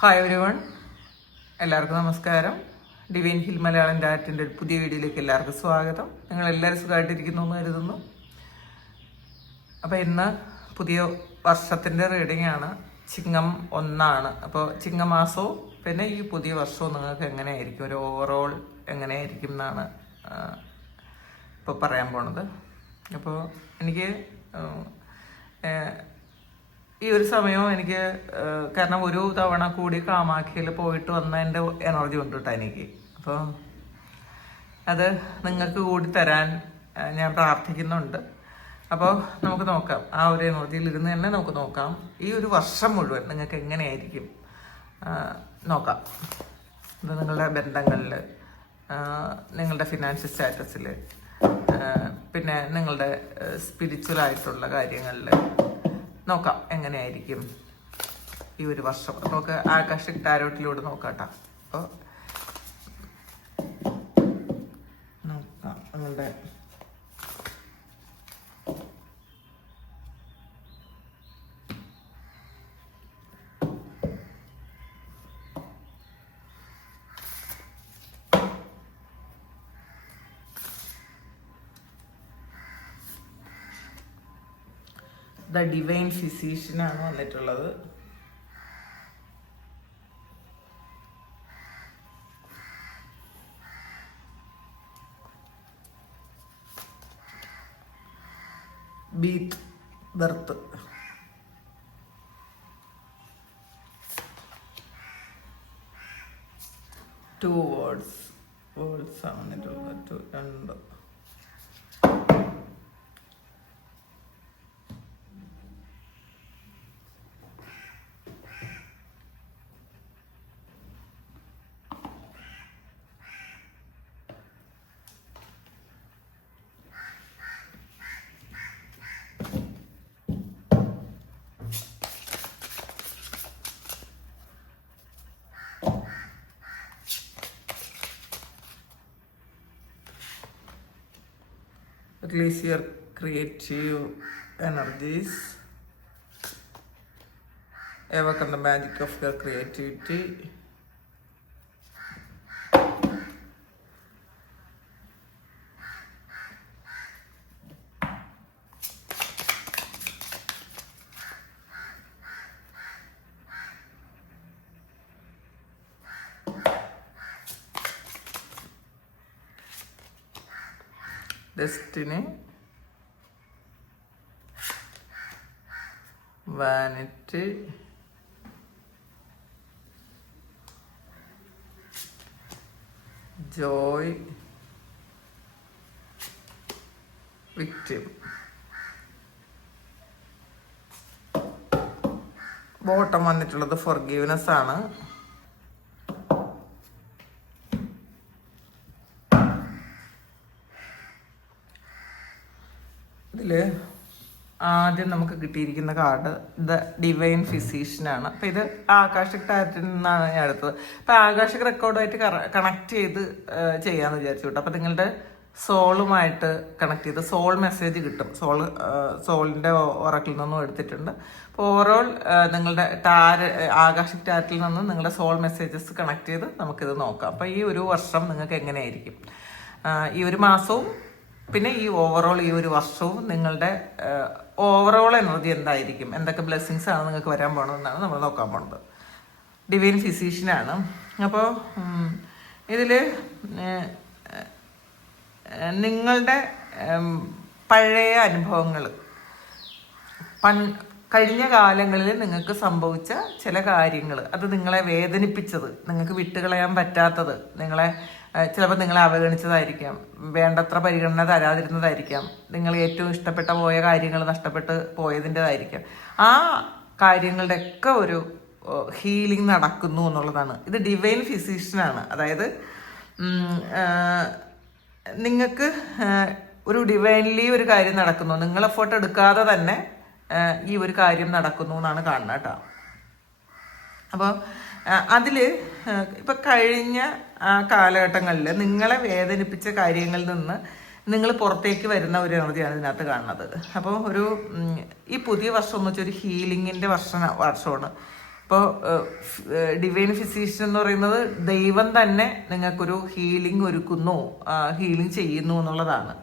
Hi everyone, എല്ലാവർക്കും നമസ്കാരം. Divine hill Malayalam ഡാറ്റിൻ്റെ ഒരു പുതിയ വീഡിയോയിലേക്ക് എല്ലാവർക്കും സ്വാഗതം. നിങ്ങളെല്ലാവരും സുഖമായിട്ടിരിക്കുന്നു എന്ന് കരുതുന്നു. അപ്പോൾ ഇന്ന് പുതിയ വർഷത്തിൻ്റെ റീഡിംഗ് ആണ്. ചിങ്ങം 1. അപ്പോൾ ചിങ്ങമാസവും പിന്നെ ഈ പുതിയ വർഷവും നിങ്ങൾക്ക് എങ്ങനെയായിരിക്കും, ഒരു ഓവറോൾ എങ്ങനെയായിരിക്കും എന്നാണ് ഇപ്പോൾ പറയാൻ പോണത്. അപ്പോൾ എനിക്ക് ഈ ഒരു സമയവും എനിക്ക് കാരണം ഒരു തവണ കൂടി കാമാഖിയിൽ പോയിട്ട് വന്നതിൻ്റെ എനർജി ഉണ്ട് കേട്ടോ എനിക്ക്. അപ്പോൾ അത് നിങ്ങൾക്ക് കൂടി തരാൻ ഞാൻ പ്രാർത്ഥിക്കുന്നുണ്ട്. അപ്പോൾ നമുക്ക് നോക്കാം, ആ ഒരു എനർജിയിൽ ഇരുന്ന് തന്നെ നമുക്ക് നോക്കാം ഈ ഒരു വർഷം മുഴുവൻ നിങ്ങൾക്ക് എങ്ങനെയായിരിക്കും നോക്കാം. ഇത് നിങ്ങളുടെ ബന്ധങ്ങളിൽ, നിങ്ങളുടെ ഫിനാൻഷ്യൽ സ്റ്റാറ്റസിൽ, പിന്നെ നിങ്ങളുടെ സ്പിരിച്വലായിട്ടുള്ള കാര്യങ്ങളിൽ നോക്കാം എങ്ങനെയായിരിക്കും ഈ ഒരു വർഷം. നമുക്ക് ആകാശിക് ടാരോട്ടിലൂടെ നോക്കാം കേട്ടോ. അപ്പോൾ നോക്കാം നിങ്ങളുടെ ദ ഡിവൈൻ ഫിസീഷ്യനാണ് വന്നിട്ടുള്ളത്. ബീറ്റ് ബർത്ത്, ടു വേർഡ്സ് ആണ് വന്നിട്ടുള്ളത്. 2 release your creative energies, awaken the magic of your creativity, destiny, vanity, joy, victim. Bottom വന്നിട്ടുള്ളത് ഫോർഗീവ്നെസ് ആണ്. ഇതിൽ ആദ്യം നമുക്ക് കിട്ടിയിരിക്കുന്ന കാർഡ് ദ ഡിവൈൻ ഫിസീഷ്യനാണ്. അപ്പം ഇത് ആകാശിക് ടാരറ്റിൽ നിന്നാണ് ഞാൻ എടുത്തത്. അപ്പം ആകാശിക് റെക്കോർഡുമായിട്ട് കണക്ട് ചെയ്ത് ചെയ്യാമെന്ന് വിചാരിച്ചു കേട്ടോ. അപ്പം നിങ്ങളുടെ സോളുമായിട്ട് കണക്ട് ചെയ്ത് സോൾ മെസ്സേജ് കിട്ടും. സോളിൻ്റെ ഒറക്കിൽ നിന്നും എടുത്തിട്ടുണ്ട്. അപ്പോൾ ഓവറോൾ നിങ്ങളുടെ ആകാശിക് ടാരറ്റിൽ നിന്ന് നിങ്ങളുടെ സോൾ മെസ്സേജസ് കണക്ട് ചെയ്ത് നമുക്കിത് നോക്കാം. അപ്പോൾ ഈ ഒരു വർഷം നിങ്ങൾക്ക് എങ്ങനെയായിരിക്കും, ഈ ഒരു മാസവും പിന്നെ ഈ ഓവറോൾ ഈ ഒരു വർഷവും നിങ്ങളുടെ ഓവറോൾ എനർജി എന്തായിരിക്കും, എന്തൊക്കെ ബ്ലെസ്സിങ്സ് ആണ് നിങ്ങൾക്ക് വരാൻ പോകണമെന്നാണ് നമ്മൾ നോക്കാൻ പോകുന്നത്. ഡിവൈൻ ഫിസീഷ്യനാണ്. അപ്പോൾ ഇതിൽ നിങ്ങളുടെ പഴയ അനുഭവങ്ങൾ, കഴിഞ്ഞ കാലങ്ങളിൽ നിങ്ങൾക്ക് സംഭവിച്ച ചില കാര്യങ്ങൾ, അത് നിങ്ങളെ വേദനിപ്പിച്ചത്, നിങ്ങൾക്ക് വിട്ടുകളയാൻ പറ്റാത്തത്, ചിലപ്പോൾ നിങ്ങളെ അവഗണിച്ചതായിരിക്കാം, വേണ്ടത്ര പരിഗണന തരാതിരുന്നതായിരിക്കാം, നിങ്ങൾ ഏറ്റവും ഇഷ്ടപ്പെട്ട പോയ കാര്യങ്ങൾ നഷ്ടപ്പെട്ട് പോയതിൻ്റെതായിരിക്കാം. ആ കാര്യങ്ങളുടെയൊക്കെ ഒരു ഹീലിംഗ് നടക്കുന്നു എന്നുള്ളതാണ്. ഇത് ഡിവൈൻ ഫിസീഷ്യനാണ്. അതായത് നിങ്ങൾക്ക് ഒരു ഡിവൈൻലി ഒരു കാര്യം നടക്കുന്നു, നിങ്ങൾ എഫേർട്ട് എടുക്കാതെ തന്നെ ഈ ഒരു കാര്യം നടക്കുന്നു എന്നാണ് കാണുന്നത് കേട്ടോ. അപ്പോൾ അതിൽ ഇപ്പം കഴിഞ്ഞ കാലഘട്ടങ്ങളിൽ നിങ്ങളെ വേദനിപ്പിച്ച കാര്യങ്ങളിൽ നിന്ന് നിങ്ങൾ പുറത്തേക്ക് വരുന്ന ഒരു എനർജിയാണ് ഇതിനകത്ത് കാണുന്നത്. അപ്പോൾ ഈ പുതിയ വർഷം എന്ന് വെച്ചാൽ ഒരു ഹീലിങ്ങിൻ്റെ വർഷമാണ്. ഇപ്പോൾ ഡിവൈൻ ഫിസിഷ്യൻ എന്ന് പറയുന്നത് ദൈവം തന്നെ നിങ്ങൾക്കൊരു ഹീലിംഗ് ഒരുക്കുന്നു, ഹീലിംഗ് ചെയ്യുന്നു എന്നുള്ളതാണ്.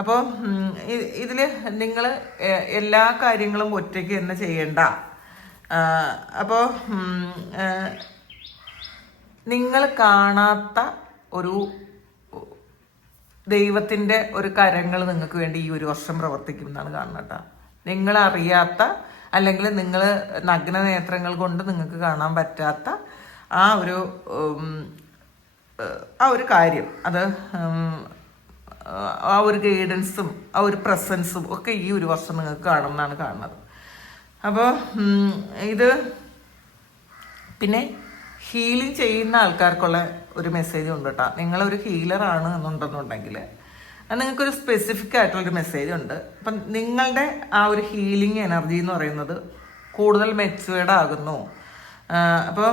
അപ്പോൾ ഇതിൽ നിങ്ങൾ എല്ലാ കാര്യങ്ങളും ഒറ്റയ്ക്ക് തന്നെ ചെയ്യേണ്ട. അപ്പോൾ നിങ്ങൾ കാണാത്ത ഒരു ദൈവത്തിൻ്റെ ഒരു കരങ്ങൾ നിങ്ങൾക്ക് വേണ്ടി ഈ ഒരു വർഷം പ്രവർത്തിക്കും എന്നാണ് കാണുന്നത് കേട്ടോ. നിങ്ങളറിയാത്ത അല്ലെങ്കിൽ നിങ്ങൾ നഗ്ന നേത്രങ്ങൾ കൊണ്ട് നിങ്ങൾക്ക് കാണാൻ പറ്റാത്ത ആ ഒരു കാര്യം, അത് ആ ഒരു ഗൈഡൻസും ആ ഒരു പ്രസൻസും ഒക്കെ ഈ ഒരു വർഷം നിങ്ങൾക്ക് കാണുമെന്നാണ് കാണുന്നത്. അപ്പോൾ ഇത് പിന്നെ ഹീലിംഗ് ചെയ്യുന്ന ആൾക്കാർക്കുള്ള ഒരു മെസ്സേജ് ഉണ്ട് കേട്ടോ. നിങ്ങളൊരു ഹീലറാണ് എന്നുണ്ടെന്നുണ്ടെങ്കിൽ നിങ്ങൾക്കൊരു സ്പെസിഫിക് ആയിട്ടുള്ളൊരു മെസ്സേജ് ഉണ്ട്. അപ്പം നിങ്ങളുടെ ആ ഒരു ഹീലിംഗ് എനർജി എന്ന് പറയുന്നത് കൂടുതൽ മെച്ചുവേർഡ് ആകുന്നു. അപ്പോൾ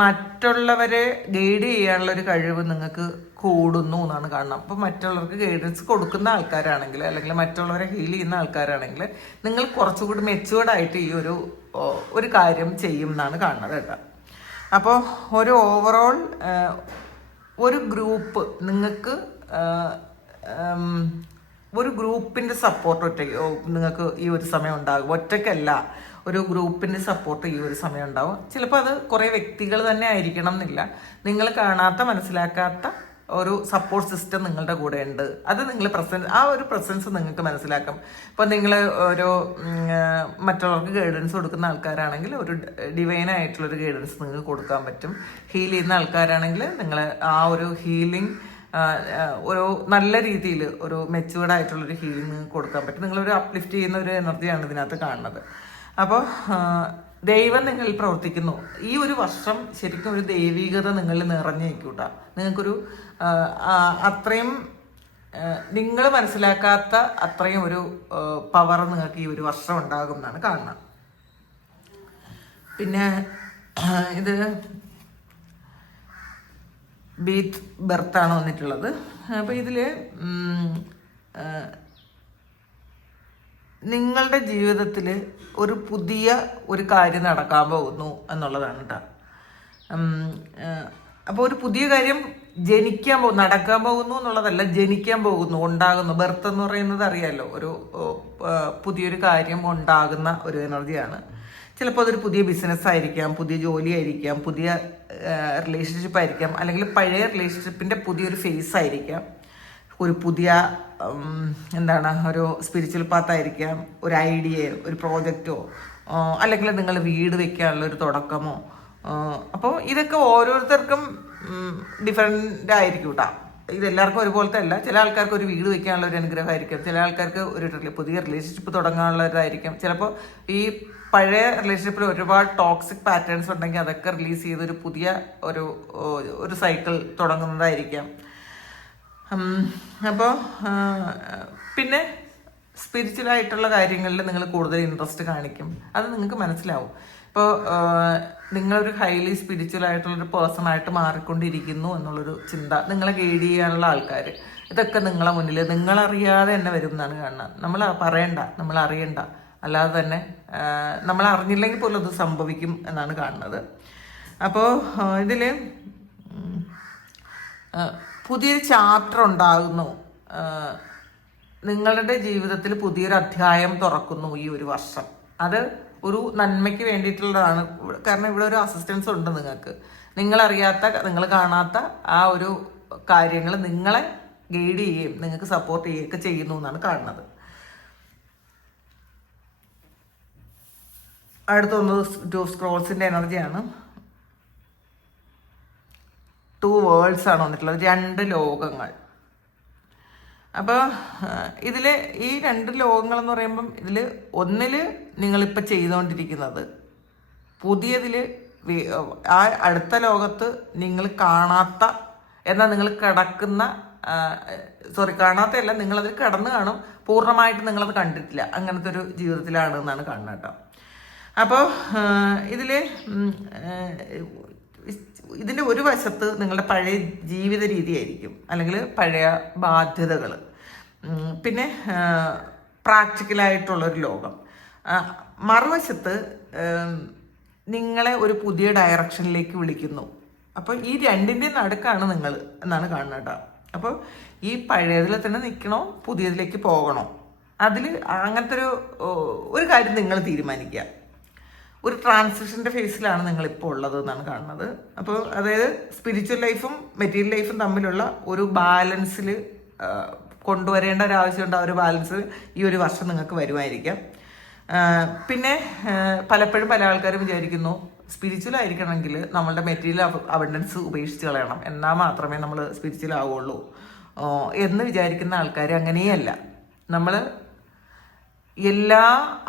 മറ്റുള്ളവരെ ഗൈഡ് ചെയ്യാനുള്ളൊരു കഴിവ് നിങ്ങൾക്ക് കൂടുന്നു എന്നാണ് കാണണം. അപ്പോൾ മറ്റുള്ളവർക്ക് ഗൈഡൻസ് കൊടുക്കുന്ന ആൾക്കാരാണെങ്കിൽ അല്ലെങ്കിൽ മറ്റുള്ളവരെ ഹീൽ ചെയ്യുന്ന ആൾക്കാരാണെങ്കിൽ നിങ്ങൾ കുറച്ചുകൂടി മെച്ചുവേർഡ് ആയിട്ട് ഈ ഒരു കാര്യം ചെയ്യും എന്നാണ് കാണുന്നത് കേട്ടോ. അപ്പോൾ ഒരു ഓവറോൾ ഒരു ഗ്രൂപ്പ് നിങ്ങൾക്ക് ഒരു ഗ്രൂപ്പിൻ്റെ സപ്പോർട്ട് നിങ്ങൾക്ക് ഈ ഒരു സമയം ഉണ്ടാകും. ഒറ്റയ്ക്കല്ല, ഒരു ഗ്രൂപ്പിൻ്റെ സപ്പോർട്ട് ഈ ഒരു സമയം ഉണ്ടാവും. ചിലപ്പോൾ അത് കുറേ വ്യക്തികൾ തന്നെ ആയിരിക്കണം എന്നില്ല. നിങ്ങൾ കാണാത്ത മനസ്സിലാക്കാത്ത ഒരു സപ്പോർട്ട് സിസ്റ്റം നിങ്ങളുടെ കൂടെ ഉണ്ട്. അത് നിങ്ങൾ ആ ഒരു പ്രസൻസ് നിങ്ങൾക്ക് മനസ്സിലാക്കാം. ഇപ്പം നിങ്ങൾ ഒരു മറ്റുള്ളവർക്ക് ഗൈഡൻസ് കൊടുക്കുന്ന ആൾക്കാരാണെങ്കിൽ ഒരു ഡിവൈനായിട്ടുള്ളൊരു ഗൈഡൻസ് നിങ്ങൾക്ക് കൊടുക്കാൻ പറ്റും. ഹീൽ ചെയ്യുന്ന ആൾക്കാരാണെങ്കിൽ നിങ്ങൾ ആ ഒരു ഹീലിംഗ് ഒരു നല്ല രീതിയിൽ ഒരു മെച്ചുവേർഡ് ആയിട്ടുള്ളൊരു ഹീലിംഗ് കൊടുക്കാൻ പറ്റും. നിങ്ങളൊരു അപ്ലിഫ്റ്റ് ചെയ്യുന്ന ഒരു എനർജിയാണ് ഇതിനകത്ത് കാണുന്നത്. അപ്പോൾ ദൈവം നിങ്ങളിൽ പ്രവർത്തിക്കുന്നു. ഈ ഒരു വർഷം ശരിക്കും ഒരു ദൈവികത നിങ്ങളിൽ നിറഞ്ഞേക്കൂട്ടാ. നിങ്ങൾക്കൊരു അത്രയും നിങ്ങൾ മനസ്സിലാക്കാത്ത അത്രയും ഒരു പവർ നിങ്ങൾക്ക് ഈ ഒരു വർഷം ഉണ്ടാകും എന്നാണ് കാണുന്നത്. പിന്നെ ഇത് ബീറ്റ് ബർത്താണ് വന്നിട്ടുള്ളത്. അപ്പോൾ ഇതിൽ നിങ്ങളുടെ ജീവിതത്തിൽ ഒരു പുതിയ ഒരു കാര്യം നടക്കാൻ പോകുന്നു എന്നുള്ളതാണ് കേട്ടോ. അപ്പോൾ ഒരു പുതിയ കാര്യം നടക്കാൻ പോകുന്നു എന്നുള്ളതല്ല, ജനിക്കാൻ പോകുന്നു, ഉണ്ടാകുന്നു. ബർത്ത് എന്ന് പറയുന്നത് അറിയാമല്ലോ, ഒരു പുതിയൊരു കാര്യം ഉണ്ടാകുന്ന ഒരു എനർജിയാണ്. ചിലപ്പോൾ അതൊരു പുതിയ ബിസിനസ് ആയിരിക്കാം, പുതിയ ജോലി ആയിരിക്കാം, പുതിയ റിലേഷൻഷിപ്പ് ആയിരിക്കാം, അല്ലെങ്കിൽ പഴയ റിലേഷൻഷിപ്പിൻ്റെ പുതിയൊരു ഫേസ് ആയിരിക്കാം, ഒരു പുതിയ ഒരു സ്പിരിച്വൽ പാത്തായിരിക്കാം, ഒരു ഐഡിയയോ ഒരു പ്രോജക്റ്റോ, അല്ലെങ്കിൽ നിങ്ങൾ വീട് വെക്കാനുള്ള ഒരു തുടക്കമോ. അപ്പോൾ ഇതൊക്കെ ഓരോരുത്തർക്കും ഡിഫറെൻ്റ് ആയിരിക്കും കേട്ടോ. ഇതെല്ലാവർക്കും ഒരുപോലത്തെ അല്ല. ചില ആൾക്കാർക്ക് ഒരു വീട് വെക്കാനുള്ള ഒരു അനുഗ്രഹമായിരിക്കും, ചില ആൾക്കാർക്ക് ഒരു പുതിയ റിലേഷൻഷിപ്പ് തുടങ്ങാനുള്ളതായിരിക്കും. ചിലപ്പോൾ ഈ പഴയ റിലേഷൻഷിപ്പിൽ ഒരുപാട് ടോക്സിക് പാറ്റേൺസ് ഉണ്ടെങ്കിൽ അതൊക്കെ റിലീസ് ചെയ്ത് ഒരു പുതിയ ഒരു സൈക്കിൾ തുടങ്ങുന്നതായിരിക്കാം. അപ്പോൾ പിന്നെ സ്പിരിച്വലായിട്ടുള്ള കാര്യങ്ങളിൽ നിങ്ങൾ കൂടുതൽ ഇൻട്രസ്റ്റ് കാണിക്കും. അത് നിങ്ങൾക്ക് മനസ്സിലാവും. ഇപ്പോൾ നിങ്ങളൊരു ഹൈലി സ്പിരിച്വൽ ആയിട്ടുള്ളൊരു പേഴ്സണായിട്ട് മാറിക്കൊണ്ടിരിക്കുന്നു എന്നുള്ളൊരു ചിന്ത, നിങ്ങളെ ഗൈഡ് ചെയ്യാനുള്ള ആൾക്കാർ, ഇതൊക്കെ നിങ്ങളെ മുന്നിൽ നിങ്ങളറിയാതെ തന്നെ വരും എന്നാണ് കാണുന്നത്. നമ്മൾ പറയണ്ട, നമ്മൾ അറിയണ്ട, അല്ലാതെ തന്നെ നമ്മൾ അറിഞ്ഞില്ലെങ്കിൽ പോലും അത് സംഭവിക്കും എന്നാണ് കാണുന്നത്. അപ്പോൾ ഇതിൽ പുതിയൊരു ചാപ്റ്റർ ഉണ്ടാകുന്നു, നിങ്ങളുടെ ജീവിതത്തിൽ പുതിയൊരു അധ്യായം തുറക്കുന്നു ഈ ഒരു വർഷം. അത് ഒരു നന്മയ്ക്ക് വേണ്ടിയിട്ടുള്ളതാണ്. കാരണം ഇവിടെ ഒരു അസിസ്റ്റൻസ് ഉണ്ട് നിങ്ങൾക്ക്. നിങ്ങളറിയാത്ത, നിങ്ങൾ കാണാത്ത ആ ഒരു കാര്യങ്ങൾ നിങ്ങളെ ഗൈഡ് ചെയ്യുകയും നിങ്ങൾക്ക് സപ്പോർട്ട് ചെയ്യുകയൊക്കെ ചെയ്യുന്നു എന്നാണ് കാണുന്നത്. അടുത്തൊന്ന് 2 സ്ക്രോൾസിൻ്റെ എനർജിയാണ്. 2 വേൾഡ്സ് ആണ് വന്നിട്ടുള്ളത്, 2 ലോകങ്ങൾ. അപ്പോൾ ഇതിൽ ഈ 2 ലോകങ്ങളെന്ന് പറയുമ്പം ഇതിൽ ഒന്നിൽ നിങ്ങളിപ്പോൾ ചെയ്തുകൊണ്ടിരിക്കുന്നത്, പുതിയതിൽ ആ അടുത്ത ലോകത്ത് നിങ്ങൾ കാണാത്ത, എന്നാൽ നിങ്ങൾ കാണാത്തല്ല, നിങ്ങളതിൽ കിടന്ന് കാണും, പൂർണ്ണമായിട്ട് നിങ്ങളത് കണ്ടിട്ടില്ല, അങ്ങനത്തെ ഒരു ജീവിതത്തിലാണ് എന്നാണ് കാണുന്നത് കേട്ടോ. അപ്പോൾ ഇതിൻ്റെ ഒരു വശത്ത് നിങ്ങളുടെ പഴയ ജീവിത രീതിയായിരിക്കും, അല്ലെങ്കിൽ പഴയ ബാധ്യതകൾ, പിന്നെ പ്രാക്ടിക്കലായിട്ടുള്ളൊരു ലോകം. മറുവശത്ത് നിങ്ങളെ ഒരു പുതിയ ഡയറക്ഷനിലേക്ക് വിളിക്കുന്നു. അപ്പോൾ ഈ രണ്ടിൻ്റെയും നടുക്കാണ് നിങ്ങൾ എന്നാണ് കാണുന്നത് കേട്ടോ. അപ്പോൾ ഈ പഴയതിൽ തന്നെ നിൽക്കണോ പുതിയതിലേക്ക് പോകണോ, അതിൽ അങ്ങനത്തെ ഒരു കാര്യം നിങ്ങൾ തീരുമാനിക്കുക. ഒരു ട്രാൻസിഷൻ്റെ ഫേസിലാണ് നിങ്ങളിപ്പോൾ ഉള്ളത് എന്നാണ് കാണുന്നത്. അപ്പോൾ അതായത് സ്പിരിച്വൽ ലൈഫും മെറ്റീരിയൽ ലൈഫും തമ്മിലുള്ള ഒരു ബാലൻസിൽ കൊണ്ടുവരേണ്ട ഒരു ആവശ്യമുണ്ട്. ആ ഒരു ബാലൻസ് ഈ ഒരു വർഷം നിങ്ങൾക്ക് വരുമായിരിക്കാം. പിന്നെ പലപ്പോഴും പല ആൾക്കാരും വിചാരിക്കുന്നു സ്പിരിച്വൽ ആയിരിക്കണമെങ്കിൽ നമ്മളുടെ മെറ്റീരിയൽ അബണ്ടൻസ് ഉപേക്ഷിച്ച് കളയണം, എന്നാൽ മാത്രമേ നമ്മൾ സ്പിരിച്വൽ ആവുള്ളൂ എന്ന് വിചാരിക്കുന്ന ആൾക്കാർ അങ്ങനെയല്ല. നമ്മൾ എല്ലാ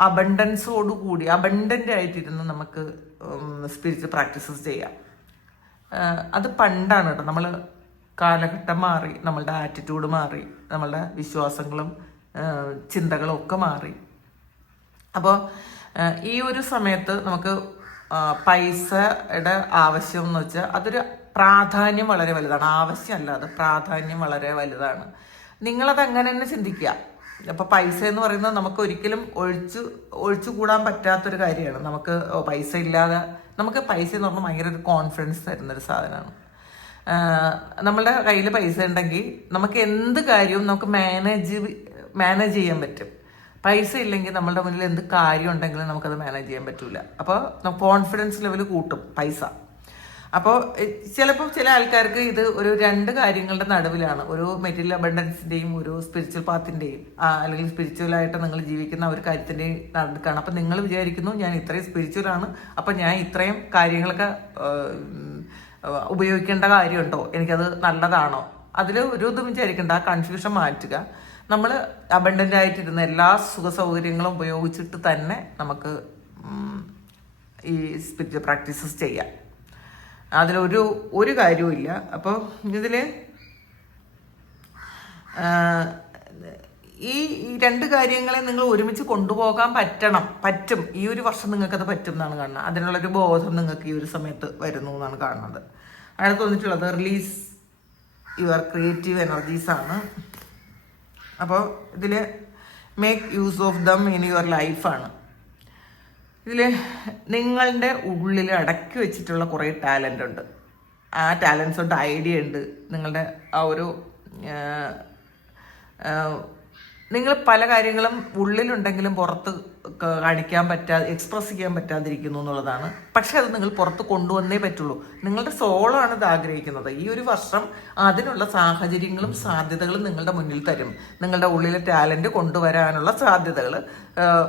അബണ്ടൻസോടുകൂടി അബണ്ടൻ്റ് ആയിട്ടിരുന്ന് നമുക്ക് സ്പിരിച്വൽ പ്രാക്ടീസസ് ചെയ്യാം. അത് പണ്ടാണ് കേട്ടോ. നമ്മൾ കാലഘട്ടം മാറി, നമ്മളുടെ ആറ്റിറ്റ്യൂഡ് മാറി, നമ്മളുടെ വിശ്വാസങ്ങളും ചിന്തകളും ഒക്കെ മാറി. അപ്പോൾ ഈ ഒരു സമയത്ത് നമുക്ക് പൈസയുടെ ആവശ്യം എന്ന് വെച്ചാൽ അതൊരു പ്രാധാന്യം വളരെ വലുതാണ്. ആവശ്യമല്ല, അത് പ്രാധാന്യം വളരെ വലുതാണ്. നിങ്ങളത് അങ്ങനെ തന്നെ ചിന്തിക്കുക. അപ്പോൾ പൈസ എന്ന് പറയുന്നത് നമുക്ക് ഒരിക്കലും ഒഴിച്ചുകൂടാൻ പറ്റാത്തൊരു കാര്യമാണ്. നമുക്ക് പൈസ ഇല്ലാതെ നമുക്ക് പൈസ എന്ന് പറഞ്ഞാൽ ഭയങ്കര ഒരു കോൺഫിഡൻസ് തരുന്നൊരു സാധനമാണ്. നമ്മളുടെ കയ്യിൽ പൈസ ഉണ്ടെങ്കിൽ നമുക്ക് എന്ത് കാര്യവും നമുക്ക് മാനേജ് ചെയ്യാൻ പറ്റും. പൈസ ഇല്ലെങ്കിൽ നമ്മളുടെ മുന്നിൽ എന്ത് കാര്യം ഉണ്ടെങ്കിലും നമുക്കത് മാനേജ് ചെയ്യാൻ പറ്റില്ല. അപ്പോൾ കോൺഫിഡൻസ് ലെവൽ കൂട്ടും പൈസ. അപ്പോൾ ചിലപ്പോൾ ചില ആൾക്കാർക്ക് ഇത് ഒരു രണ്ട് കാര്യങ്ങളുടെ നടുവിലാണ്, ഒരു മെറ്റീരിയൽ അബണ്ടൻസിൻ്റെയും ഒരു സ്പിരിച്വൽ പാത്തിൻ്റെയും അല്ലെങ്കിൽ സ്പിരിച്വലായിട്ട് നിങ്ങൾ ജീവിക്കുന്ന ഒരു കാര്യത്തിൻ്റെയും നടുക്കാണ്. അപ്പം നിങ്ങൾ വിചാരിക്കുന്നു ഞാൻ ഇത്രയും സ്പിരിച്വലാണ്, അപ്പം ഞാൻ ഇത്രയും കാര്യങ്ങളൊക്കെ ഉപയോഗിക്കേണ്ട കാര്യമുണ്ടോ, എനിക്കത് നല്ലതാണോ, അതിൽ ഒരു ഇതും വിചാരിക്കേണ്ട. ആ കൺഫ്യൂഷൻ മാറ്റുക. നമ്മൾ അബണ്ടൻ്റ് ആയിട്ടിരുന്ന എല്ലാ സുഖ സൗകര്യങ്ങളും ഉപയോഗിച്ചിട്ട് തന്നെ നമുക്ക് ഈ സ്പിരിച്വൽ പ്രാക്ടീസസ് ചെയ്യാം. അതിലൊരു കാര്യവുമില്ല. അപ്പോൾ ഇതിൽ ഈ രണ്ട് കാര്യങ്ങളെ നിങ്ങൾ ഒരുമിച്ച് കൊണ്ടുപോകാൻ പറ്റും. ഈ ഒരു വർഷം നിങ്ങൾക്കത് പറ്റും എന്നാണ് കാണുന്നത്. അതിനുള്ളൊരു ബോധം നിങ്ങൾക്ക് ഈ ഒരു സമയത്ത് വരുന്നു എന്നാണ് കാണുന്നത്. അടുത്ത് തോന്നിയിട്ടുള്ളത് റിലീസ് യുവർ ക്രിയേറ്റീവ് എനർജീസാണ്. അപ്പോൾ ഇതിൽ make use of them in your ലൈഫാണ്. ഇതിൽ നിങ്ങളുടെ ഉള്ളിൽ അടക്കി വെച്ചിട്ടുള്ള കുറേ ടാലൻ്റ് ഉണ്ട്. ആ ടാലൻസ് ഉണ്ട്, ഐഡിയ ഉണ്ട്. നിങ്ങളുടെ ആ ഒരു നിങ്ങൾ പല കാര്യങ്ങളും ഉള്ളിലുണ്ടെങ്കിലും പുറത്ത് കാണിക്കാൻ എക്സ്പ്രസ് ചെയ്യാൻ പറ്റാതിരിക്കുന്നു എന്നുള്ളതാണ്. പക്ഷെ അത് നിങ്ങൾ പുറത്ത് കൊണ്ടുവന്നേ പറ്റുള്ളൂ. നിങ്ങളുടെ സോളാണ് ഇത് ആഗ്രഹിക്കുന്നത്. ഈ ഒരു വർഷം അതിനുള്ള സാഹചര്യങ്ങളും സാധ്യതകളും നിങ്ങളുടെ മുന്നിൽ തരും. നിങ്ങളുടെ ഉള്ളിലെ ടാലൻറ്റ് കൊണ്ടുവരാനുള്ള സാധ്യതകൾ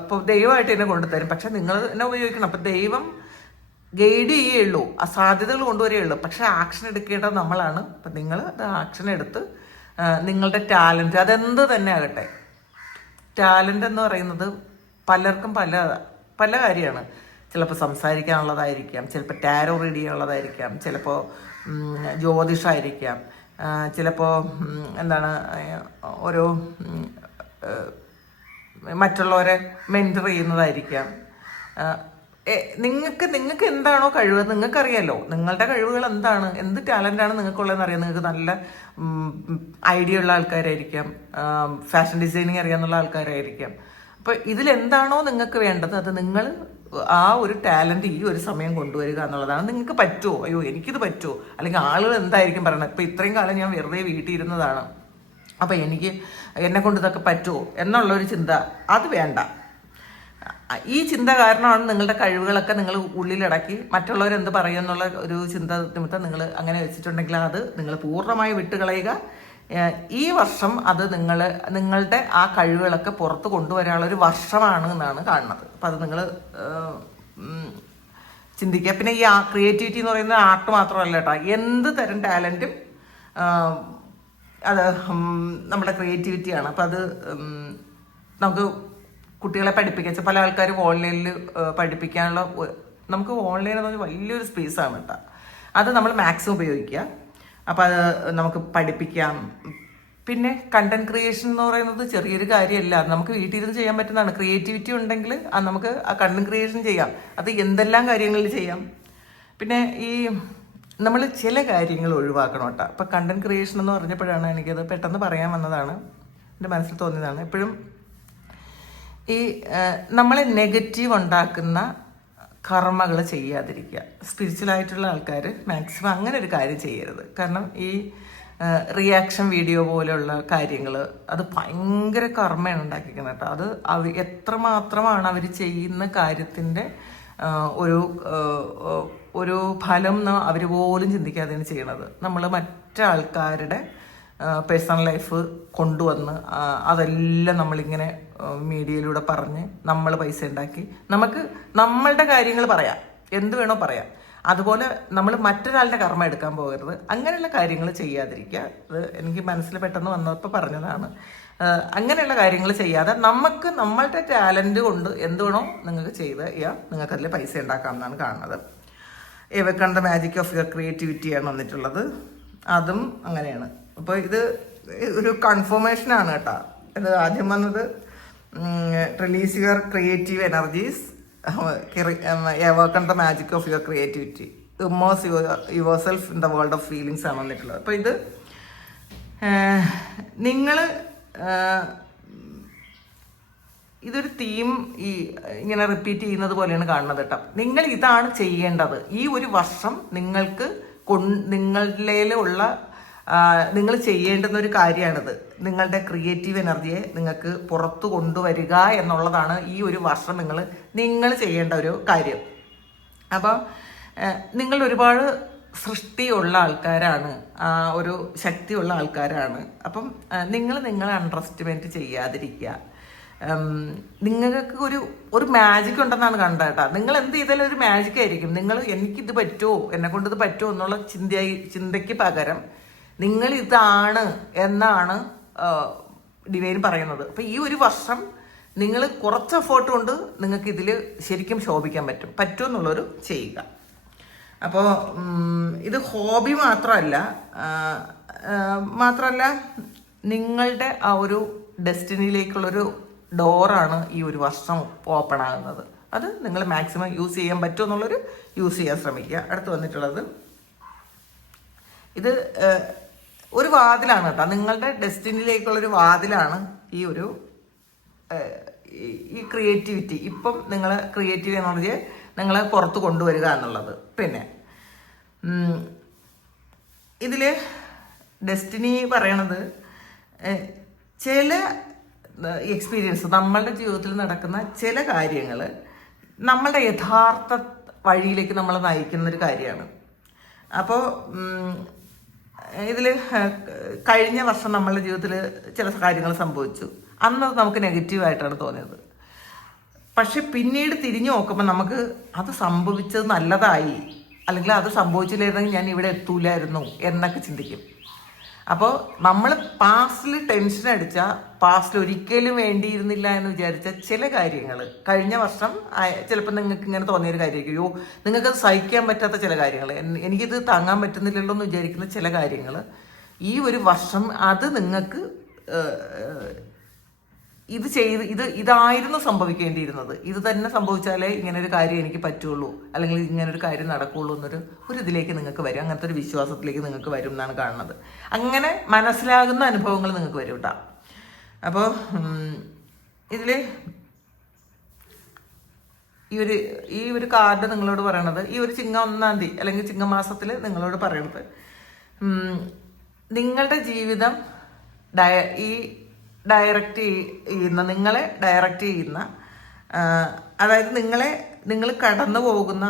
ഇപ്പോൾ ദൈവമായിട്ട് തന്നെ കൊണ്ടുതരും. പക്ഷെ നിങ്ങൾ തന്നെ ഉപയോഗിക്കണം. അപ്പം ദൈവം ഗൈഡ് ചെയ്യുകയുള്ളൂ, ആ സാധ്യതകൾ കൊണ്ടുവരികയുള്ളൂ. പക്ഷെ ആക്ഷൻ എടുക്കേണ്ടത് നമ്മളാണ്. അപ്പം നിങ്ങൾ അത് ആക്ഷൻ എടുത്ത് നിങ്ങളുടെ ടാലൻറ്റ് അതെന്ത് തന്നെ ആകട്ടെ, ടാലൻ്റ് എന്ന് പറയുന്നത് പലർക്കും പല കാര്യമാണ്. ചിലപ്പോൾ സംസാരിക്കാനുള്ളതായിരിക്കാം, ചിലപ്പോൾ ടാരോ റീഡ് ചെയ്യാനുള്ളതായിരിക്കാം, ചിലപ്പോൾ ജ്യോതിഷമായിരിക്കാം, ചിലപ്പോൾ ഓരോ മറ്റുള്ളവരെ മെൻറ്റർ ചെയ്യുന്നതായിരിക്കാം. നിങ്ങൾക്ക് എന്താണോ കഴിവ് നിങ്ങൾക്കറിയാലോ. നിങ്ങളുടെ കഴിവുകൾ എന്താണ്, എന്ത് ടാലൻ്റാണ് നിങ്ങൾക്കുള്ളതെന്ന് അറിയാം. നിങ്ങൾക്ക് നല്ല ഐഡിയ ഉള്ള ആൾക്കാരായിരിക്കാം, ഫാഷൻ ഡിസൈനിങ് അറിയാമെന്നുള്ള ആൾക്കാരായിരിക്കാം. അപ്പോൾ ഇതിലെന്താണോ നിങ്ങൾക്ക് വേണ്ടത് അത് നിങ്ങൾ ആ ഒരു ടാലൻറ്റ് ഈ ഒരു സമയം കൊണ്ടുവരിക എന്നുള്ളതാണ്. നിങ്ങൾക്ക് പറ്റുമോ, അയ്യോ എനിക്കിത് പറ്റുമോ, അല്ലെങ്കിൽ ആളുകൾ എന്തായിരിക്കും പറയണത്, ഇപ്പോൾ ഇത്രയും കാലം ഞാൻ വെറുതെ വീട്ടിൽ ഇരുന്നതാണ്, അപ്പോൾ എന്നെ കൊണ്ട് ഇതൊക്കെ പറ്റുമോ എന്നുള്ളൊരു ചിന്ത അത് വേണ്ട. ഈ ചിന്ത കാരണമാണ് നിങ്ങളുടെ കഴിവുകളൊക്കെ നിങ്ങൾ ഉള്ളിലടക്കി മറ്റുള്ളവരെന്ത് പറയുമെന്നുള്ള ഒരു ചിന്ത നിമിത്തം നിങ്ങൾ അങ്ങനെ വെച്ചിട്ടുണ്ടെങ്കിൽ അത് നിങ്ങൾ പൂർണ്ണമായി വിട്ടുകളയുക. ഈ വർഷം അത് നിങ്ങളുടെ ആ കഴിവുകളൊക്കെ പുറത്ത് കൊണ്ടുവരാനുള്ളൊരു വർഷമാണ് എന്നാണ് കാണുന്നത്. അപ്പം അത് നിങ്ങൾ ചിന്തിക്കുക. പിന്നെ ഈ ക്രിയേറ്റിവിറ്റി എന്ന് പറയുന്നത് ആർട്ട് മാത്രമല്ല കേട്ടോ, എന്ത് തരം ടാലൻറ്റും അത് നമ്മുടെ ക്രിയേറ്റിവിറ്റിയാണ്. അപ്പം അത് നമുക്ക് കുട്ടികളെ പഠിപ്പിക്കുക. പല ആൾക്കാരും ഓൺലൈനിൽ പഠിപ്പിക്കാനുള്ള നമുക്ക് ഓൺലൈൻ എന്ന് പറഞ്ഞാൽ വലിയൊരു സ്പേസാണ് കേട്ടോ. അത് നമ്മൾ മാക്സിമം ഉപയോഗിക്കുക. അപ്പോൾ അത് നമുക്ക് പഠിപ്പിക്കാം. പിന്നെ കണ്ടന്റ് ക്രിയേഷൻ എന്ന് പറയുന്നത് ചെറിയൊരു കാര്യമല്ല, നമുക്ക് വീട്ടിൽ ഇരുന്ന് ചെയ്യാൻ പറ്റുന്നതാണ്. ക്രിയേറ്റിവിറ്റി ഉണ്ടെങ്കിൽ നമുക്ക് ആ കണ്ടന്റ് ക്രിയേഷൻ ചെയ്യാം. അത് എന്തെല്ലാം കാര്യങ്ങളിൽ ചെയ്യാം. പിന്നെ ഈ നമ്മൾ ചില കാര്യങ്ങൾ ഒഴിവാക്കണം കേട്ടോ. അപ്പോൾ കണ്ടന്റ് ക്രിയേഷൻ എന്ന് പറഞ്ഞപ്പോഴാണ് എനിക്കത് പെട്ടെന്ന് പറയാൻ വന്നതാണ്, എൻ്റെ മനസ്സിൽ തോന്നിയതാണ്. എപ്പോഴും ഈ നമ്മളെ നെഗറ്റീവ് ഉണ്ടാക്കുന്ന കർമ്മകൾ ചെയ്യാതിരിക്കുക. സ്പിരിച്വലായിട്ടുള്ള ആൾക്കാർ മാക്സിമം അങ്ങനെ ഒരു കാര്യം ചെയ്യരുത്. കാരണം ഈ റിയാക്ഷൻ വീഡിയോ പോലെയുള്ള കാര്യങ്ങൾ അത് ഭയങ്കര കർമ്മയാണ് ഉണ്ടാക്കിക്കുന്നത് കേട്ടോ. അത് എത്രമാത്രമാണ് അവർ ചെയ്യുന്ന കാര്യത്തിൻ്റെ ഒരു ഒരു ഫലം എന്ന് അവർ പോലും ചിന്തിക്കാതെയാണ് ചെയ്യണത്. നമ്മൾ മറ്റാൾക്കാരുടെ പേഴ്സണൽ ലൈഫ് കൊണ്ടുവന്ന് അതെല്ലാം നമ്മളിങ്ങനെ മീഡിയയിലൂടെ പറഞ്ഞ് നമ്മൾ പൈസ ഉണ്ടാക്കി നമുക്ക് നമ്മളുടെ കാര്യങ്ങൾ പറയാം, എന്ത് വേണോ പറയാം. അതുപോലെ നമ്മൾ മറ്റൊരാളുടെ കർമ്മം എടുക്കാൻ പോകരുത്. അങ്ങനെയുള്ള കാര്യങ്ങൾ ചെയ്യാതിരിക്കുക. അത് എനിക്ക് മനസ്സിൽ പെട്ടെന്ന് വന്നപ്പോൾ പറഞ്ഞതാണ്. അങ്ങനെയുള്ള കാര്യങ്ങൾ ചെയ്യാതെ നമുക്ക് നമ്മളുടെ ടാലൻറ്റ് കൊണ്ട് എന്ത് വേണോ നിങ്ങൾക്ക് ചെയ്ത് നിങ്ങൾക്കതിൽ പൈസ ഉണ്ടാക്കാം എന്നാണ് കാണുന്നത്. എവക്കൺ ദ മാജിക് ഓഫ് യുവർ ക്രിയേറ്റിവിറ്റിയാണ് വന്നിട്ടുള്ളത്. അതും അങ്ങനെയാണ്. അപ്പോൾ ഇത് ഒരു കൺഫർമേഷനാണ് കേട്ടോ. ഇത് ആദ്യം വന്നത് release your creative energies, awaken the magic of your creativity, immerse yourself in the world of feelings ആണ് വന്നിട്ടുള്ളത്. അപ്പോൾ ഇത് നിങ്ങൾ ഇതൊരു തീം ഇങ്ങനെ റിപ്പീറ്റ് ചെയ്യുന്നത് പോലെയാണ് കാണുന്നത് കേട്ടോ. നിങ്ങൾ ഇതാണ് ചെയ്യേണ്ടത്. ഈ ഒരു വർഷം നിങ്ങൾക്ക് നിങ്ങളിലുള്ള നിങ്ങൾ ചെയ്യേണ്ടുന്ന ഒരു കാര്യമാണിത്. നിങ്ങളുടെ ക്രിയേറ്റീവ് എനർജിയെ നിങ്ങൾക്ക് പുറത്തു കൊണ്ടുവരിക എന്നുള്ളതാണ് ഈ ഒരു വർഷം നിങ്ങൾ ചെയ്യേണ്ട ഒരു കാര്യം. അപ്പോൾ നിങ്ങൾ ഒരുപാട് സൃഷ്ടിയുള്ള ആൾക്കാരാണ്, ഒരു ശക്തിയുള്ള ആൾക്കാരാണ്. അപ്പം നിങ്ങളെ അണ്ടർ എസ്റ്റിമേറ്റ് ചെയ്യാതിരിക്കുക. നിങ്ങൾക്ക് ഒരു മാജിക് ഉണ്ടെന്നാണ് കണ്ടത് കേട്ടോ. നിങ്ങൾ എന്ത് ചെയ്താലും ഒരു മാജിക് ആയിരിക്കും. എനിക്കിത് പറ്റുമോ, എന്നെ കൊണ്ട് ഇത് പറ്റുമോ എന്നുള്ള ചിന്തയ്ക്ക് പകരം നിങ്ങൾ ഇതാണ് എന്നാണ് ഡിവൈൻ പറയുന്നത്. അപ്പോൾ ഈ ഒരു വർഷം നിങ്ങൾ കുറച്ച് എഫേർട്ട് കൊണ്ട് നിങ്ങൾക്ക് ഇതിൽ ശരിക്കും ശോഭിക്കാൻ പറ്റുമെന്നുള്ളൊരു ചെയ്യുക. അപ്പോൾ ഇത് ഹോബി മാത്രമല്ല നിങ്ങളുടെ ആ ഒരു ഡെസ്റ്റിനിയിലേക്കുള്ളൊരു ഡോറാണ് ഈ ഒരു വർഷം ഓപ്പൺ ആകുന്നത്. അത് നിങ്ങൾ മാക്സിമം യൂസ് ചെയ്യാൻ പറ്റുമെന്നുള്ളൊരു യൂസ് ചെയ്യാൻ ശ്രമിക്കുക. അടുത്ത് വന്നിട്ടുള്ളത് ഇത് ഒരു വാതിലാണ് കേട്ടോ. നിങ്ങളുടെ ഡെസ്റ്റിനിയിലേക്കുള്ളൊരു വാതിലാണ് ഈ ക്രിയേറ്റിവിറ്റി. ഇപ്പം നിങ്ങൾ ക്രിയേറ്റീവ് എനർജിയെ നിങ്ങൾ പുറത്ത് കൊണ്ടുവരിക എന്നുള്ളത്. പിന്നെ ഇതിൽ ഡെസ്റ്റിനി പറയണത് ചില എക്സ്പീരിയൻസ്, നമ്മളുടെ ജീവിതത്തിൽ നടക്കുന്ന ചില കാര്യങ്ങൾ നമ്മളുടെ യഥാർത്ഥ വഴിയിലേക്ക് നമ്മളെ നയിക്കുന്നൊരു കാര്യമാണ്. അപ്പോൾ ഇതിൽ കഴിഞ്ഞ വർഷം നമ്മളുടെ ജീവിതത്തിൽ ചില കാര്യങ്ങൾ സംഭവിച്ചു. അന്നത് നമുക്ക് നെഗറ്റീവായിട്ടാണ് തോന്നിയത്. പക്ഷെ പിന്നീട് തിരിഞ്ഞു നോക്കുമ്പോൾ നമുക്ക് അത് സംഭവിച്ചത് നല്ലതായി, അല്ലെങ്കിൽ അത് സംഭവിച്ചില്ലായിരുന്നെങ്കിൽ ഞാൻ ഇവിടെ എത്തൂലായിരുന്നു എന്നൊക്കെ ചിന്തിക്കും. അപ്പോൾ നമ്മൾ പാസ്റ്റിൽ ടെൻഷൻ അടിച്ചാൽ പാസ്റ്റിൽ ഒരിക്കലും വേണ്ടിയിരുന്നില്ല എന്ന് വിചാരിച്ച ചില കാര്യങ്ങൾ കഴിഞ്ഞ വർഷം ചിലപ്പോൾ നിങ്ങൾക്ക് ഇങ്ങനെ തോന്നിയൊരു കാര്യമായിരിക്കും. അയ്യോ നിങ്ങൾക്കത് സഹിക്കാൻ പറ്റാത്ത ചില കാര്യങ്ങൾ, എനിക്കിത് താങ്ങാൻ പറ്റുന്നില്ലല്ലോ എന്ന് വിചാരിക്കുന്ന ചില കാര്യങ്ങൾ ഈ ഒരു വർഷം അത് നിങ്ങൾക്ക് ഇതായിരുന്നു സംഭവിക്കേണ്ടിയിരുന്നത്, ഇത് തന്നെ സംഭവിച്ചാലേ ഇങ്ങനൊരു കാര്യം എനിക്ക് പറ്റുള്ളൂ, അല്ലെങ്കിൽ ഇങ്ങനൊരു കാര്യം നടക്കുള്ളൂ എന്നൊരു ഇതിലേക്ക് നിങ്ങൾക്ക് വരും. അങ്ങനത്തെ ഒരു വിശ്വാസത്തിലേക്ക് നിങ്ങൾക്ക് വരും എന്നാണ് കാണുന്നത്. അങ്ങനെ മനസ്സിലാകുന്ന അനുഭവങ്ങൾ നിങ്ങൾക്ക് വരും കേട്ടോ. അപ്പോൾ ഇതിൽ ഈ ഒരു കാർഡ് നിങ്ങളോട് പറയണത്, ഈ ഒരു ചിങ്ങ 1-ാം തീയതി അല്ലെങ്കിൽ ചിങ്ങമാസത്തിൽ നിങ്ങളോട് പറയണത്, നിങ്ങളുടെ ജീവിതം നിങ്ങളെ ഡയറക്റ്റ് ചെയ്യുന്ന, അതായത് നിങ്ങൾ കടന്നു പോകുന്ന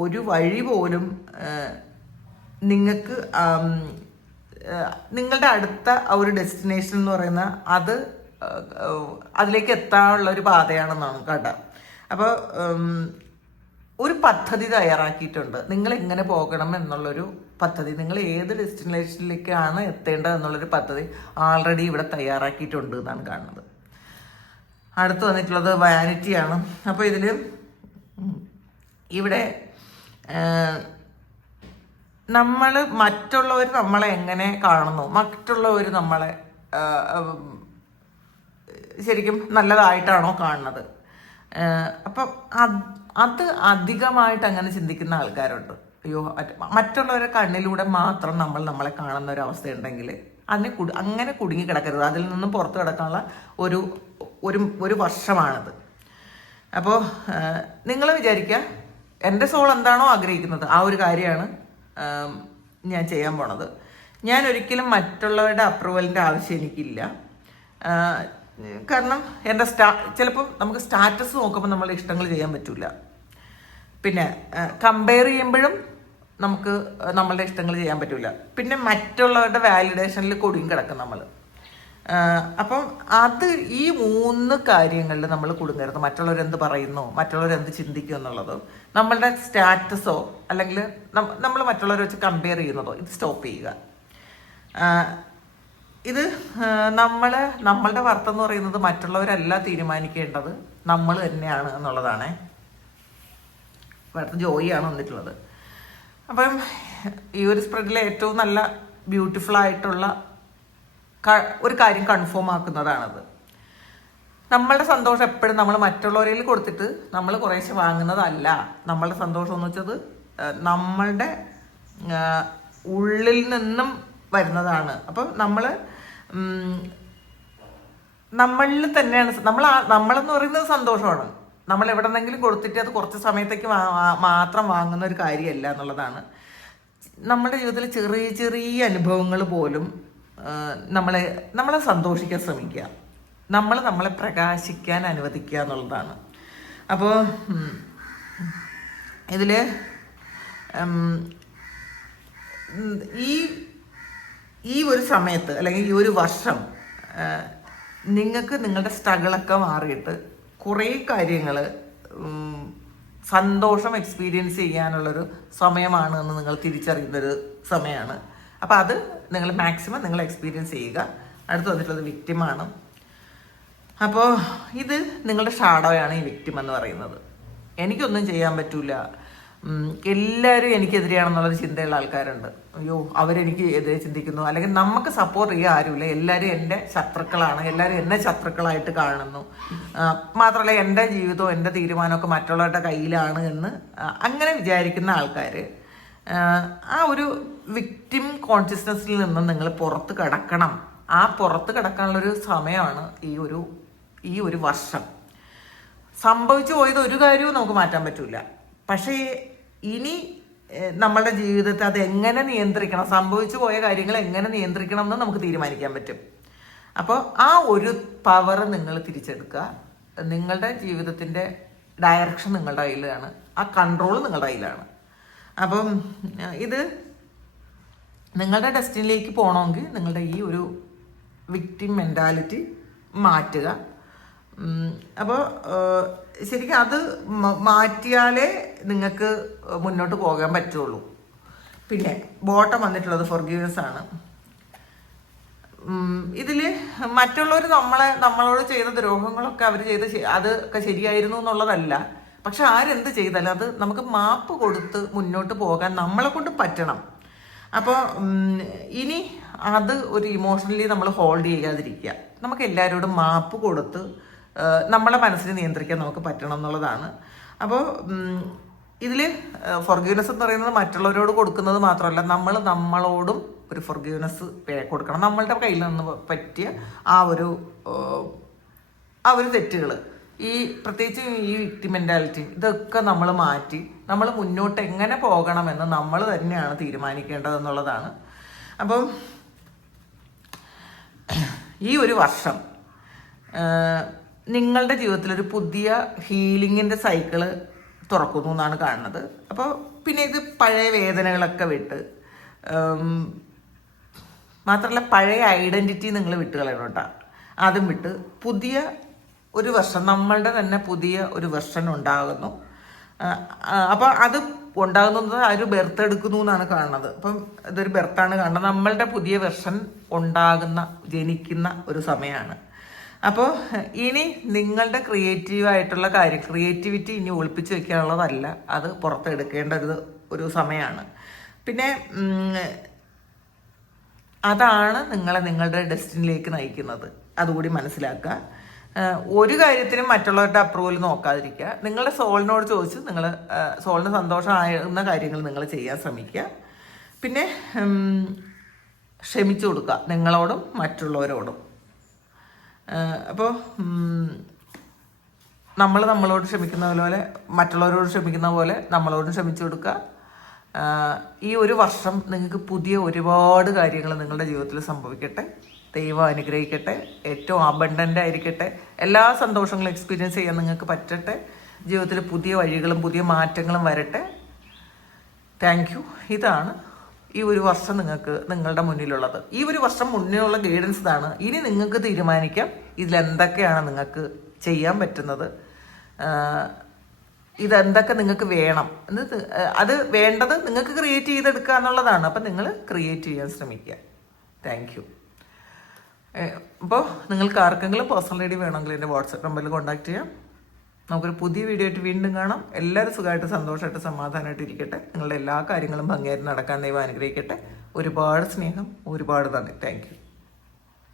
ഒരു വഴി പോലും നിങ്ങൾക്ക് നിങ്ങളുടെ അടുത്ത ഒരു ഡെസ്റ്റിനേഷൻ എന്ന് പറയുന്ന അതിലേക്ക് എത്താനുള്ള ഒരു പാതയാണെന്നാണ് കേട്ടോ. അപ്പോൾ ഒരു പദ്ധതി തയ്യാറാക്കിയിട്ടുണ്ട്. നിങ്ങൾ എങ്ങനെ പോകണം എന്നുള്ളൊരു പദ്ധതി, നിങ്ങൾ ഏത് ഡെസ്റ്റിനേഷനിലേക്കാണ് എത്തേണ്ടത് എന്നുള്ളൊരു പദ്ധതി ആൾറെഡി ഇവിടെ തയ്യാറാക്കിയിട്ടുണ്ട് എന്നാണ് കാണുന്നത്. അടുത്ത് വന്നിട്ടുള്ളത് വാനിറ്റിയാണ്. അപ്പോൾ ഇവിടെ മറ്റുള്ളവർ നമ്മളെ എങ്ങനെ കാണുന്നു, മറ്റുള്ളവർ നമ്മളെ ശരിക്കും നല്ലതായിട്ടാണോ കാണുന്നത്, അപ്പം അത് അധികമായിട്ട് അങ്ങനെ ചിന്തിക്കുന്ന ആൾക്കാരുണ്ട്. അയ്യോ മറ്റുള്ളവരുടെ കണ്ണിലൂടെ മാത്രം നമ്മളെ കാണുന്ന ഒരു അവസ്ഥ ഉണ്ടെങ്കിൽ അങ്ങനെ കുടുങ്ങി കിടക്കരുത്. അതിൽ നിന്നും പുറത്ത് കിടക്കാനുള്ള ഒരു വർഷമാണിത്. അപ്പോൾ നിങ്ങൾ വിചാരിക്കുക എൻ്റെ സോൾ എന്താണോ ആഗ്രഹിക്കുന്നത് ആ ഒരു കാര്യമാണ് ഞാൻ ചെയ്യാൻ പോണത്. ഞാൻ ഒരിക്കലും മറ്റുള്ളവരുടെ അപ്രൂവലിൻ്റെ ആവശ്യം എനിക്കില്ല. കാരണം എൻ്റെ ചിലപ്പം നമുക്ക് സ്റ്റാറ്റസ് നോക്കുമ്പോൾ നമ്മളുടെ ഇഷ്ടങ്ങൾ ചെയ്യാൻ പറ്റില്ല. പിന്നെ കമ്പയർ ചെയ്യുമ്പോഴും നമുക്ക് നമ്മളുടെ ഇഷ്ടങ്ങൾ ചെയ്യാൻ പറ്റില്ല. പിന്നെ മറ്റുള്ളവരുടെ വാലിഡേഷനിൽ കൊടുങ്ങി കിടക്കും നമ്മൾ. അപ്പം അത് ഈ 3 കാര്യങ്ങളിൽ നമ്മൾ കുടുങ്ങരുത്. മറ്റുള്ളവരെന്ത് പറയുന്നു, മറ്റുള്ളവരെന്ത് ചിന്തിക്കും എന്നുള്ളത്, നമ്മളുടെ സ്റ്റാറ്റസോ അല്ലെങ്കിൽ നമ്മൾ മറ്റുള്ളവരെ വെച്ച് കമ്പയർ ചെയ്യുന്നതോ ഇത് സ്റ്റോപ്പ് ചെയ്യുക. ഇത് നമ്മളുടെ വർത്ത് എന്ന് പറയുന്നത് മറ്റുള്ളവരല്ല തീരുമാനിക്കേണ്ടത്, നമ്മൾ തന്നെയാണ് എന്നുള്ളതാണ്. അടുത്ത ജോയിയാണ് വന്നിട്ടുള്ളത്. അപ്പം ഈ ഒരു സ്പ്രെഡിലെ ഏറ്റവും നല്ല ബ്യൂട്ടിഫുൾ ആയിട്ടുള്ള ഒരു കാര്യം കൺഫേം ആക്കുന്നതാണത്. നമ്മളുടെ സന്തോഷം എപ്പോഴും നമ്മൾ മറ്റുള്ളവരിൽ കൊടുത്തിട്ട് നമ്മൾ കുറേശ്ശെ വാങ്ങുന്നതല്ല. നമ്മളുടെ സന്തോഷം എന്ന് വെച്ചത് നമ്മളുടെ ഉള്ളിൽ നിന്നും വരുന്നതാണ്. അപ്പം നമ്മളിൽ തന്നെയാണ് നമ്മളെന്ന് പറയുന്നത് സന്തോഷമാണ്. നമ്മൾ എവിടെന്നെങ്കിലും കൊടുത്തിട്ട് അത് കുറച്ച് സമയത്തേക്ക് മാത്രം വാങ്ങുന്ന ഒരു കാര്യമല്ല എന്നുള്ളതാണ്. നമ്മുടെ ജീവിതത്തിൽ ചെറിയ ചെറിയ അനുഭവങ്ങൾ പോലും നമ്മളെ സന്തോഷിക്കാൻ ശ്രമിക്കുക, നമ്മളെ പ്രകാശിക്കാൻ അനുവദിക്കുക എന്നുള്ളതാണ്. അപ്പോൾ ഇതിൽ ഈ ഒരു സമയത്ത് അല്ലെങ്കിൽ ഈ ഒരു വർഷം നിങ്ങൾക്ക് നിങ്ങളുടെ സ്ട്രഗിളൊക്കെ മാറിയിട്ട് കുറേ കാര്യങ്ങൾ സന്തോഷം എക്സ്പീരിയൻസ് ചെയ്യാനുള്ളൊരു സമയമാണ് എന്ന് നിങ്ങൾ തിരിച്ചറിയുന്നൊരു സമയമാണ്. അപ്പോൾ അത് നിങ്ങൾ മാക്സിമം നിങ്ങൾ എക്സ്പീരിയൻസ് ചെയ്യുക. അടുത്ത് വന്നിട്ടുള്ളത് വിക്റ്റിമാണ്. അപ്പോൾ ഇത് നിങ്ങളുടെ ഷാഡോയാണ് ഈ വിക്റ്റിം എന്ന് പറയുന്നത്. എനിക്കൊന്നും ചെയ്യാൻ പറ്റൂല, എല്ലാവരും എനിക്കെതിരെയാണെന്നുള്ളൊരു ചിന്തയുള്ള ആൾക്കാരുണ്ട്. അയ്യോ അവരെനിക്ക് എതിരെ ചിന്തിക്കുന്നു, അല്ലെങ്കിൽ നമുക്ക് സപ്പോർട്ട് ചെയ്യാൻ ആരുമില്ല, എല്ലാവരും എൻ്റെ ശത്രുക്കളാണ്, എല്ലാവരും എന്നെ ശത്രുക്കളായിട്ട് കാണുന്നു, മാത്രമല്ല എൻ്റെ ജീവിതവും എൻ്റെ തീരുമാനമൊക്കെ മറ്റുള്ളവരുടെ കയ്യിലാണ് എന്ന് അങ്ങനെ വിചാരിക്കുന്ന ആൾക്കാർ, ആ ഒരു വിക്റ്റിം കോൺഷ്യസ്നെസ്സിൽ നിന്ന് നിങ്ങൾ പുറത്ത് കിടക്കണം. ആ പുറത്ത് കിടക്കാനുള്ളൊരു സമയമാണ് ഈ ഒരു വർഷം. സംഭവിച്ചു പോയത് ഒരു കാര്യവും നമുക്ക് മാറ്റാൻ പറ്റില്ല. പക്ഷേ ഇനി നമ്മളുടെ ജീവിതത്തെ അത് എങ്ങനെ നിയന്ത്രിക്കണം, സംഭവിച്ചു പോയ കാര്യങ്ങൾ എങ്ങനെ നിയന്ത്രിക്കണം എന്ന് നമുക്ക് തീരുമാനിക്കാൻ പറ്റും. അപ്പോൾ ആ ഒരു പവർ നിങ്ങൾ തിരിച്ചെടുക്കുക. നിങ്ങളുടെ ജീവിതത്തിൻ്റെ ഡയറക്ഷൻ നിങ്ങളുടെ കയ്യിലാണ്, ആ കൺട്രോൾ നിങ്ങളുടെ കയ്യിലാണ്. അപ്പം ഇത് നിങ്ങളുടെ ഡെസ്റ്റിനിലേക്ക് പോകണമെങ്കിൽ നിങ്ങളുടെ ഈ ഒരു വിക്ടിം മെൻറ്റാലിറ്റി മാറ്റുക. അപ്പോൾ ശരിക്കും അത് മാറ്റിയാലേ നിങ്ങൾക്ക് മുന്നോട്ട് പോകാൻ പറ്റുള്ളൂ. പിന്നെ ബോട്ടം വന്നിട്ടുള്ളത് ഫൊർഗീവ്നെസ് ആണ്. ഇതിൽ മറ്റുള്ളവർ നമ്മളോട് ചെയ്ത ദ്രോഹങ്ങളൊക്കെ അവർ അതൊക്കെ ശരിയായിരുന്നു എന്നുള്ളതല്ല. പക്ഷെ ആരെന്ത് ചെയ്താലും അത് നമുക്ക് മാപ്പ് കൊടുത്ത് മുന്നോട്ട് പോകാൻ നമ്മളെ കൊണ്ട് പറ്റണം. അപ്പോൾ ഇനി അത് ഒരു ഇമോഷണലി നമ്മൾ ഹോൾഡ് ചെയ്യാതിരിക്കുക. നമുക്ക് എല്ലാവരോടും മാപ്പ് കൊടുത്ത് നമ്മളെ മനസ്സിനെ നിയന്ത്രിക്കാൻ നമുക്ക് പറ്റണം എന്നുള്ളതാണ്. അപ്പോൾ ഇതിൽ ഫൊർഗീവ്നെസ് എന്ന് പറയുന്നത് മറ്റുള്ളവരോട് കൊടുക്കുന്നത് മാത്രമല്ല, നമ്മളോടും ഒരു ഫൊർഗീവ്നെസ് കൊടുക്കണം. നമ്മളുടെ കയ്യിൽ നിന്ന് പറ്റിയ ആ ഒരു തെറ്റുകൾ, പ്രത്യേകിച്ച് ഈ വിക്ടിം മെൻറ്റാലിറ്റി, ഇതൊക്കെ നമ്മൾ മാറ്റി നമ്മൾ മുന്നോട്ട് എങ്ങനെ പോകണമെന്ന് നമ്മൾ തന്നെയാണ് തീരുമാനിക്കേണ്ടതെന്നുള്ളതാണ്. അപ്പം ഈ ഒരു വർഷം നിങ്ങളുടെ ജീവിതത്തിലൊരു പുതിയ ഹീലിങ്ങിൻ്റെ സൈക്കിള് തുറക്കുന്നു എന്നാണ് കാണുന്നത്. അപ്പോൾ പിന്നെ ഇത് പഴയ വേദനകളൊക്കെ വിട്ട്, മാത്രമല്ല പഴയ ഐഡൻറ്റിറ്റി നിങ്ങൾ വിട്ട് കളയണം കേട്ടോ. അതും വിട്ട് പുതിയ ഒരു വെർഷൻ, നമ്മളുടെ തന്നെ പുതിയ ഒരു വെർഷൻ ഉണ്ടാകുന്നു. അപ്പോൾ അത് ഉണ്ടാകുന്നത് ആ ഒരു ബെർത്ത് എടുക്കുന്നു എന്നാണ് കാണുന്നത്. അപ്പം ഇതൊരു ബെർത്താണ് കാണുന്നത്. നമ്മളുടെ പുതിയ വെർഷൻ ജനിക്കുന്ന ഒരു സമയമാണ്. അപ്പോൾ ഇനി നിങ്ങളുടെ ക്രിയേറ്റീവായിട്ടുള്ള ക്രിയേറ്റിവിറ്റി ഇനി ഒളിപ്പിച്ച് വെക്കാനുള്ളതല്ല, അത് പുറത്തെടുക്കേണ്ട ഒരു സമയമാണ്. പിന്നെ അതാണ് നിങ്ങളുടെ ഡെസ്റ്റിനിലേക്ക് നയിക്കുന്നത്. അതുകൂടി മനസ്സിലാക്കുക. ഒരു കാര്യത്തിനും മറ്റുള്ളവരുടെ അപ്രൂവൽ നോക്കാതിരിക്കുക. നിങ്ങളുടെ സോളിനോട് ചോദിച്ച് സോളിന് സന്തോഷമാകുന്ന കാര്യങ്ങൾ നിങ്ങൾ ചെയ്യാൻ ശ്രമിക്കുക. പിന്നെ ക്ഷമിച്ചു കൊടുക്കുക നിങ്ങളോടും മറ്റുള്ളവരോടും. അപ്പോൾ നമ്മൾ നമ്മളോട് ക്ഷമിക്കുന്ന പോലെ മറ്റുള്ളവരോട് ക്ഷമിക്കുന്ന പോലെ നമ്മളോട് ക്ഷമിച്ചു കൊടുക്കുക. ഈ ഒരു വർഷം നിങ്ങൾക്ക് പുതിയ ഒരുപാട് കാര്യങ്ങൾ നിങ്ങളുടെ ജീവിതത്തിൽ സംഭവിക്കട്ടെ. ദൈവം അനുഗ്രഹിക്കട്ടെ. ഏറ്റവും അബണ്ടൻ്റ് ആയിരിക്കട്ടെ. എല്ലാ സന്തോഷങ്ങളും എക്സ്പീരിയൻസ് ചെയ്യാൻ നിങ്ങൾക്ക് പറ്റട്ടെ. ജീവിതത്തിൽ പുതിയ വഴികളും പുതിയ മാറ്റങ്ങളും വരട്ടെ. Thank you. ഇതാണ് ഈ ഒരു വർഷം നിങ്ങൾക്ക് നിങ്ങളുടെ മുന്നിലുള്ളത്. ഈ ഒരു വർഷം മുന്നിലുള്ള ഗൈഡൻസ് ഇതാണ്. ഇനി നിങ്ങൾക്ക് തീരുമാനിക്കാം ഇതിലെന്തൊക്കെയാണ് നിങ്ങൾക്ക് ചെയ്യാൻ പറ്റുന്നത്, ഇതെന്തൊക്കെ നിങ്ങൾക്ക് വേണം എന്ന്. അത് വേണ്ടത് നിങ്ങൾക്ക് ക്രിയേറ്റ് ചെയ്തെടുക്കുക എന്നുള്ളതാണ്. അപ്പം നിങ്ങൾ ക്രിയേറ്റ് ചെയ്യാൻ ശ്രമിക്കുക. Thank you. അപ്പോൾ നിങ്ങൾക്ക് ആർക്കെങ്കിലും പേഴ്സണൽ ഐഡി വേണമെങ്കിൽ എൻ്റെ വാട്സപ്പ് നമ്പറിൽ കോൺടാക്ട് ചെയ്യാം. നമുക്കൊരു പുതിയ വീഡിയോ ആയിട്ട് വീണ്ടും കാണാം. എല്ലാവരും സുഖമായിട്ട് സന്തോഷമായിട്ട് സമാധാനമായിട്ട് ഇരിക്കട്ടെ. നിങ്ങളുടെ എല്ലാ കാര്യങ്ങളും ഭംഗിയായിട്ട് നടക്കാൻ ദൈവം അനുഗ്രഹിക്കട്ടെ. ഒരുപാട് സ്നേഹം, ഒരുപാട് നന്ദി. Thank you.